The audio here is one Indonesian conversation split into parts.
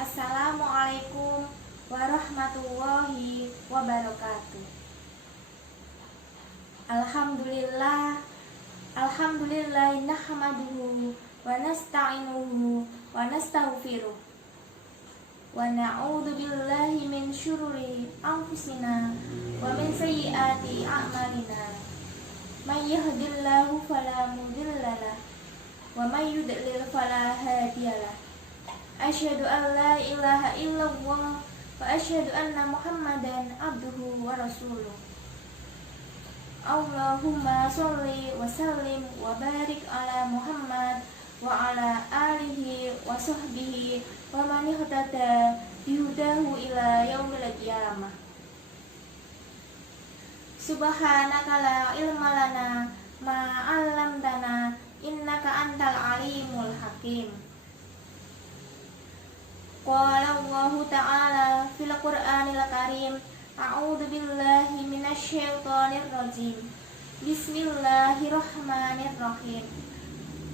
Assalamualaikum warahmatullahi wabarakatuh. Alhamdulillah nahmaduhu wa nasta'inuhu wa nastaghfiruh wa na'udzu billahi min syururi anfusina wa min sayyiati a'malina. May yahdihillahu fala mudhillalah wa may yudlil fala hadiyalah. Asyhadu an la ilaha illallah wa asyhadu anna Muhammadan abduhu wa rasuluh. Allahumma sholli wa sallim wa barik ala Muhammad wa ala alihi wa sahbihi wa man ihtada bihudahu ila yaumil qiyamah. Subhanaka la ilma lana ma 'allamtana innaka antal alimul hakim. Qala Allahu ta'ala fil Qur'anil Karim, a'udzu billahi minasy syaithanir rajim. Bismillahirrahmanirrahim.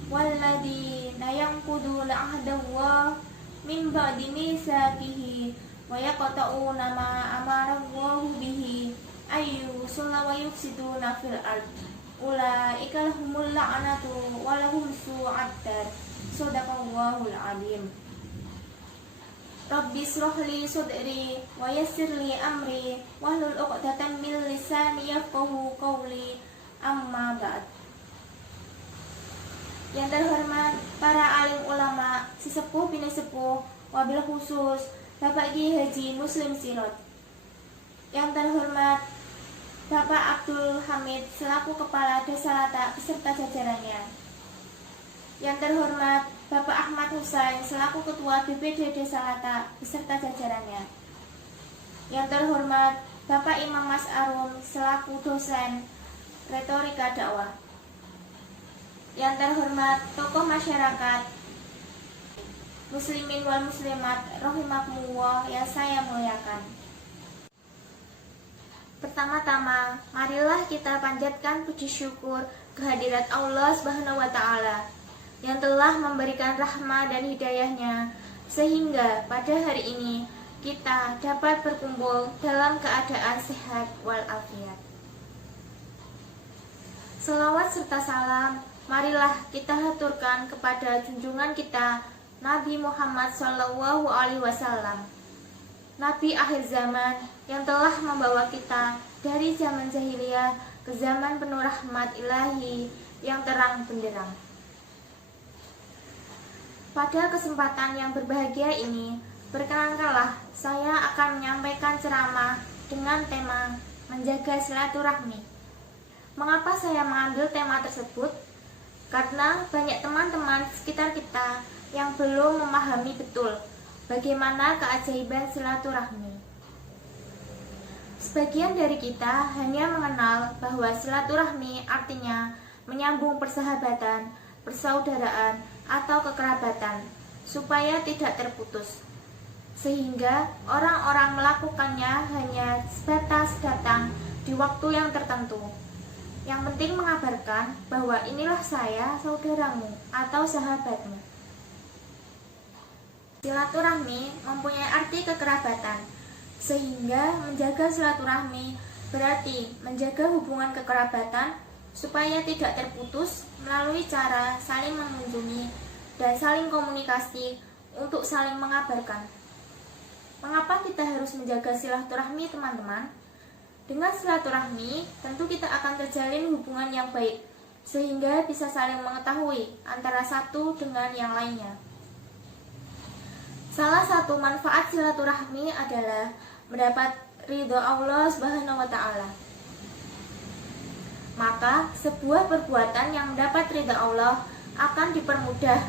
Walladzina yanquduna 'ahdallahi min ba'di mitsaqihi wa yaqta'una ma amara Allahu bihi ayyusalla wa yufsiduna fil ardi. Ulaika lahumul la'natu wa lahum su'ud dar. Shadaqallahul 'azim. Rabbi shrah li sadri wa yassir li amri wahlul 'uqdatam min lisani yafqahu qawli. Amma ba'd. Yang terhormat para alim ulama, sesepuh bini sepuh, wabil khusus Bapak Ki Haji Muslim Sirot. Yang terhormat Bapak Abdul Hamid selaku Kepala Desa Latak beserta jajarannya. Yang terhormat Bapak Ahmad Husain selaku Ketua BPD Desa Latak beserta jajarannya. Yang terhormat Bapak Imam Mas Arum selaku dosen retorika dakwah. Yang terhormat tokoh masyarakat muslimin wal muslimat rahimakumullah yang saya muliakan. Pertama-tama, marilah kita panjatkan puji syukur kehadirat Allah Subhanahu wa taala yang telah memberikan rahmah dan hidayahnya sehingga pada hari ini kita dapat berkumpul dalam keadaan sehat walafiat. Selawat serta salam marilah kita haturkan kepada junjungan kita Nabi Muhammad SAW, Nabi akhir zaman yang telah membawa kita dari zaman jahiliyah ke zaman penuh rahmat ilahi yang terang benderang. Pada kesempatan yang berbahagia ini, perkenankanlah saya akan menyampaikan ceramah dengan tema menjaga silaturahmi. Mengapa saya mengambil tema tersebut? Karena banyak teman-teman sekitar kita yang belum memahami betul bagaimana keajaiban silaturahmi. Sebagian dari kita hanya mengenal bahwa silaturahmi artinya menyambung persahabatan, persaudaraan, atau kekerabatan supaya tidak terputus, sehingga orang-orang melakukannya hanya sebatas datang di waktu yang tertentu. Yang penting mengabarkan bahwa inilah saya, saudaramu atau sahabatmu. Silaturahmi mempunyai arti kekerabatan, sehingga menjaga silaturahmi berarti menjaga hubungan kekerabatan supaya tidak terputus melalui cara saling mengunjungi dan saling komunikasi untuk saling mengabarkan. Mengapa kita harus menjaga silaturahmi, teman-teman? Dengan silaturahmi, tentu kita akan terjalin hubungan yang baik, sehingga bisa saling mengetahui antara satu dengan yang lainnya. Salah satu manfaat silaturahmi adalah mendapat ridho Allah Subhanahu wa taala. Maka sebuah perbuatan yang mendapat ridha Allah akan dipermudah,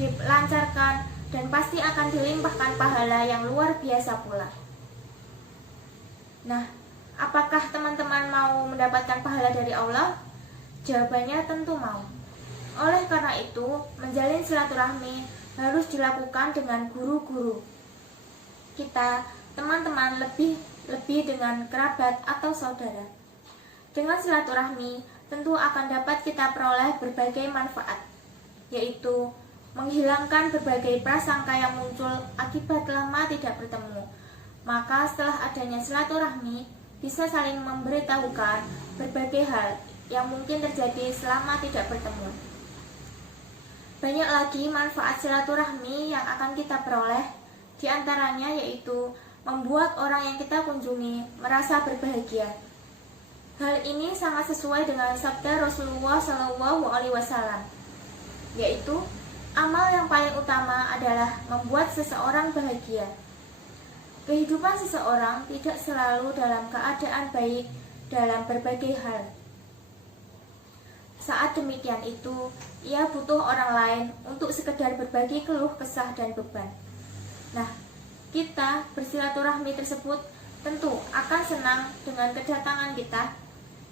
dilancarkan, dan pasti akan dilimpahkan pahala yang luar biasa pula. Nah, apakah teman-teman mau mendapatkan pahala dari Allah? Jawabannya tentu mau. Oleh karena itu, menjalin silaturahmi harus dilakukan dengan guru-guru kita, teman-teman, lebih dengan kerabat atau saudara. Dengan silaturahmi tentu akan dapat kita peroleh berbagai manfaat, yaitu menghilangkan berbagai prasangka yang muncul akibat lama tidak bertemu. Maka setelah adanya silaturahmi, bisa saling memberitahukan berbagai hal yang mungkin terjadi selama tidak bertemu. Banyak lagi manfaat silaturahmi yang akan kita peroleh, di antaranya yaitu membuat orang yang kita kunjungi merasa berbahagia. Hal ini sangat sesuai dengan sabda Rasulullah SAW, yaitu amal yang paling utama adalah membuat seseorang bahagia. Kehidupan seseorang tidak selalu dalam keadaan baik dalam berbagai hal. Saat demikian itu, ia butuh orang lain untuk sekedar berbagi keluh kesah dan beban. Nah, kita bersilaturahmi tersebut tentu akan senang dengan kedatangan kita,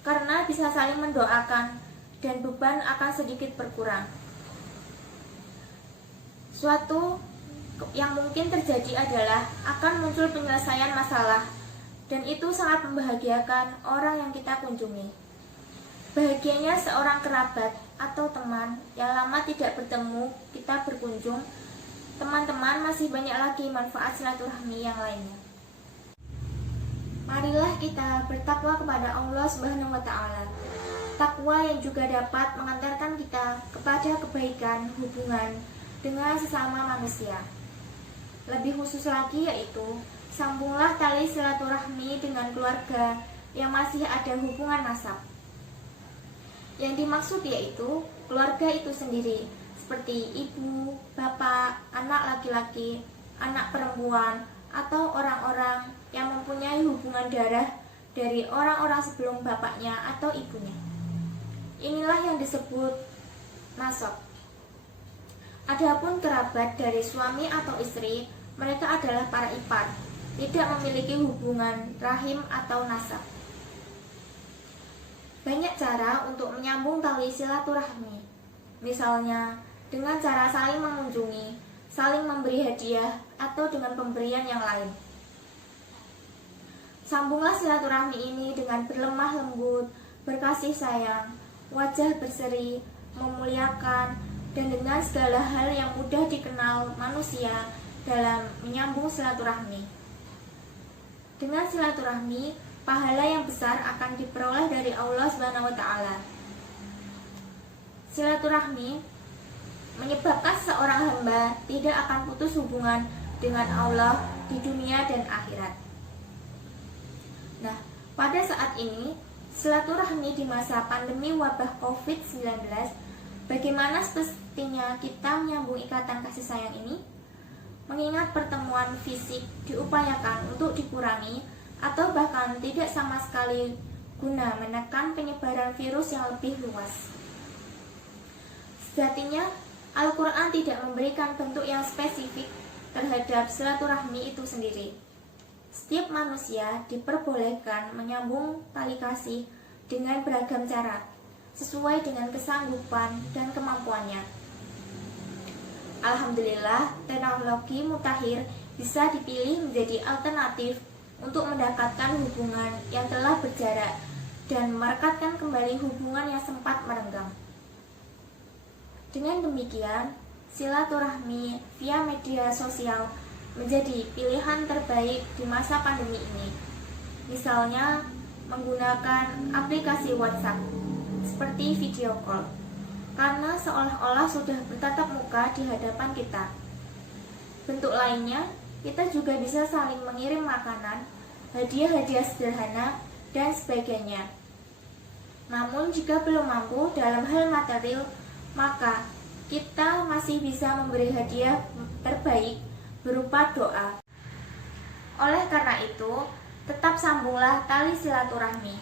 karena bisa saling mendoakan dan beban akan sedikit berkurang. Suatu yang mungkin terjadi adalah akan muncul penyelesaian masalah, dan itu sangat membahagiakan orang yang kita kunjungi. Bahagianya seorang kerabat atau teman yang lama tidak bertemu kita berkunjung, teman-teman, masih banyak lagi manfaat silaturahmi yang lainnya. Marilah kita bertakwa kepada Allah Subhanahu wa Ta'ala. Takwa yang juga dapat mengantarkan kita kepada kebaikan hubungan dengan sesama manusia. Lebih khusus lagi yaitu, sambunglah tali silaturahmi dengan keluarga yang masih ada hubungan nasab. Yang dimaksud yaitu keluarga itu sendiri, seperti ibu, bapak, anak laki-laki, anak perempuan, atau orang-orang yang mempunyai hubungan darah dari orang-orang sebelum bapaknya atau ibunya. Inilah yang disebut nasab. Adapun kerabat dari suami atau istri, mereka adalah para ipar, tidak memiliki hubungan rahim atau nasab. Banyak cara untuk menyambung tali silaturahmi, misalnya dengan cara saling mengunjungi, saling memberi hadiah, atau dengan pemberian yang lain. Sambunglah silaturahmi ini dengan berlemah lembut, berkasih sayang, wajah berseri, memuliakan, dan dengan segala hal yang mudah dikenal manusia dalam menyambung silaturahmi. Dengan silaturahmi, pahala yang besar akan diperoleh dari Allah Subhanahu wa Ta'ala. Silaturahmi menyebabkan seorang hamba tidak akan putus hubungan dengan Allah di dunia dan akhirat. Nah, pada saat ini, silaturahmi di masa pandemi wabah COVID-19, bagaimana semestinya kita menyambung ikatan kasih sayang ini? Mengingat pertemuan fisik diupayakan untuk dikurangi atau bahkan tidak sama sekali guna menekan penyebaran virus yang lebih luas. Sejatinya, Al-Quran tidak memberikan bentuk yang spesifik terhadap silaturahmi itu sendiri. Setiap manusia diperbolehkan menyambung tali kasih dengan beragam cara, sesuai dengan kesanggupan dan kemampuannya. Alhamdulillah, teknologi mutakhir bisa dipilih menjadi alternatif untuk mendekatkan hubungan yang telah berjarak dan merekatkan kembali hubungan yang sempat merenggang. Dengan demikian, silaturahmi via media sosial menjadi pilihan terbaik di masa pandemi ini. Misalnya, menggunakan aplikasi WhatsApp seperti video call, karena seolah-olah sudah bertatap muka di hadapan kita. Bentuk lainnya, kita juga bisa saling mengirim makanan, hadiah-hadiah sederhana, dan sebagainya. Namun jika belum mampu dalam hal material, maka kita masih bisa memberi hadiah terbaik berupa doa. Oleh karena itu, tetap sambunglah tali silaturahmi.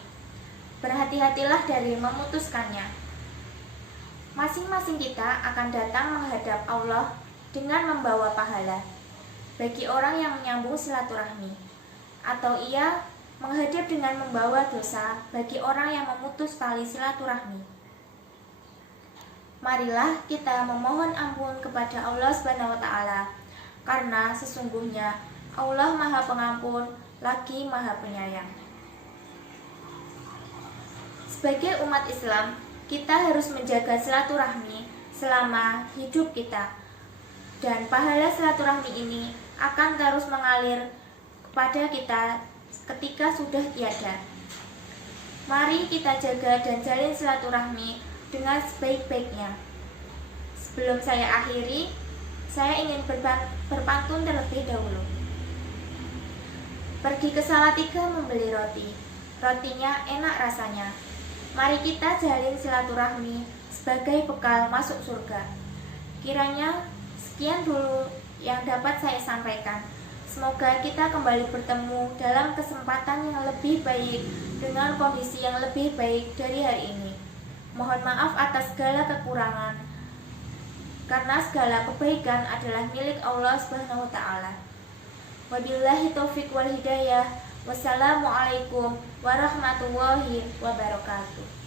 Berhati-hatilah dari memutuskannya. Masing-masing kita akan datang menghadap Allah dengan membawa pahala bagi orang yang menyambung silaturahmi, atau ia menghadap dengan membawa dosa bagi orang yang memutus tali silaturahmi. Marilah kita memohon ampun kepada Allah Subhanahu wa Ta'ala, karena sesungguhnya Allah Maha Pengampun lagi Maha Penyayang. Sebagai umat Islam, kita harus menjaga silaturahmi selama hidup kita, dan pahala silaturahmi ini akan terus mengalir kepada kita ketika sudah tiada. Mari kita jaga dan jalin silaturahmi dengan sebaik-baiknya. Sebelum saya akhiri, saya ingin berpantun terlebih dahulu. Pergi ke Salatiga membeli roti, rotinya enak rasanya. Mari kita jalin silaturahmi sebagai bekal masuk surga. Kiranya sekian dulu yang dapat saya sampaikan. Semoga kita kembali bertemu dalam kesempatan yang lebih baik dengan kondisi yang lebih baik dari hari ini. Mohon maaf atas segala kekurangan, karena segala kebaikan adalah milik Allah Subhanahu wa Ta'ala. Wabillahi taufiq wal hidayah. Wassalamualaikum warahmatullahi wabarakatuh.